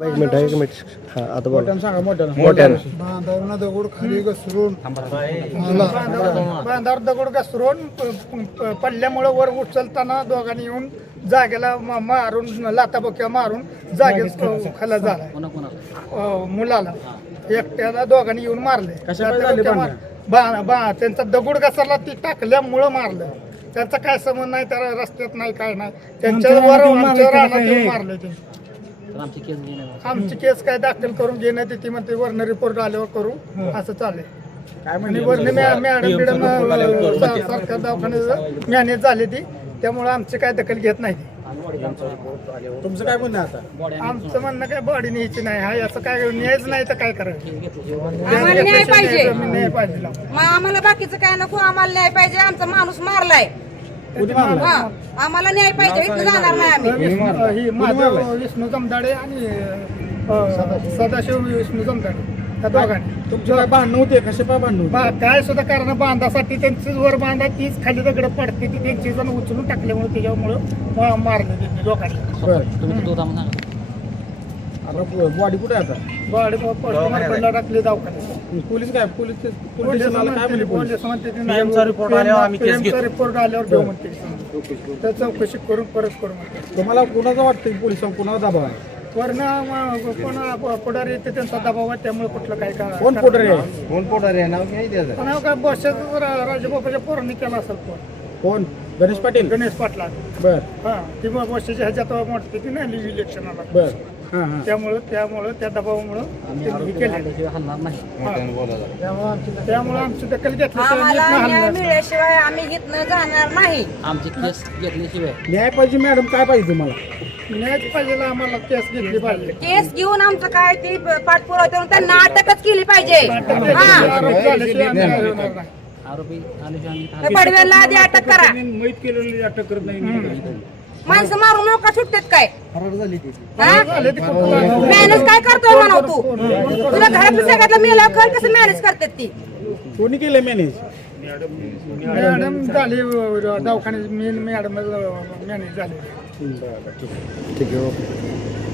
एक मिनिट हा आता बोला सांगा मोठ्यानं बांधावर दगड खाली घसरून बांधावर दगड घसरून पडल्यामुळे वर उचलताना दोघांनी येऊन जागेला मारून लाताबोक्या मारून जागेच खाला झाला मुलाला एकट्याला दोघांनी येऊन मारले. त्यांचा दगड घसरला ती टाकल्यामुळं मारलं. त्यांचा काय संबंध नाही, त्या रस्त्यात नाही काय नाही, त्यांच्यावर मारले ते. आमची केस काय दाखल करून घेण्यात येते म्हणते वर्ण रिपोर्ट आल्यावर करू असं चालेल. मॅडम सरकार दवाखान्यात मॅनेज झाली ती, त्यामुळे आमची काय दखल घेत नाही. तुमचं काय म्हणणं आता? आमचं म्हणणं काय बॉडी न्यायची नाही, हा असं काय न्यायच नाही तर काय करायचं. आम्हाला न्याय पाहिजे. न्याय पाहिजे. आम्हाला बाकीचं काय नको, आम्हाला न्याय पाहिजे. आमचा माणूस मारलाय, आम्हाला न्याय पाहिजे. इथं जाणार नाही आम्ही. ही माधव विष्णू जमदाडे आणि सदाशिव विष्णू जमदाडे त्या दोघांनी. तुमचं काय भांडण होते? कसे काय भांडण? काय सुद्धा कारण बांधासाठी त्यांचीच वर बांधा तीच खाली दगड पडते ती त्यांची जण उचलून टाकल्यामुळे त्याच्यामुळं मारलं त्यांनी लोकांनी. आता बॉडी कुठे आहे आता? बॉडी पडला टाकली दवाखान्यात. पोलीस काय पोलीस काय म्हणले? पोलीस म्हणते रिपोर्ट आल्यावर घेऊ म्हणते, तर चौकशी करून परत करू म्हणते. तुम्हाला कोणाचं वाटतं पोलिसांना कोणाला दबाव आहे? कोण पुढारी येते त्यांचा दबाव आहे, त्यामुळे कुठलं काय का. कोण पुढारी आहे? कोण पुढारी आहे? नाव काय त्याचं? पण काय बॉसच्या राजबापाच्या पोरांनी केला असेल. कोण? गणेश पाटील? गणेश पाटला. बर हा ती बॉसच्या ह्याच्यात मोठते ती नाही इलेक्शनाला. बर हां हां. त्यामुळं त्या दबावामुळं त्यामुळं आमची दखल घेतली. आम्हाला न्याय मिळाल्याशिवाय आम्ही इथनं जाणार नाही. आमची केस घेतल्याशिवाय न्याय पाहिजे. मॅडम काय पाहिजे तुम्हाला? न्यायच पाहिजे. आम्हाला केस घेतली पाहिजे. केस घेऊन आमचं काय ती पाठपुरावा करून त्यांना अटकच केली पाहिजे. आरोप झाल्याशिवाय आम्ही काय होणार नाही. आरोपी आल्याशिवाय पडव्याला आधी अटक करा. मैत केलेली अटक करत नाही. माणसं मारून लोक सुटतात काय? झाले ते खूप मॅनेज काय करतोय म्हणाव तू? तुला घरातल्या सगळ्यातला मेल्यावर खर कसं मॅनेज करतात ती? कोणी केलं मॅनेज? मॅडम झाली दवाखान्यात. मेन मॅडम मॅनेज झाले. ठीक आहे ओके.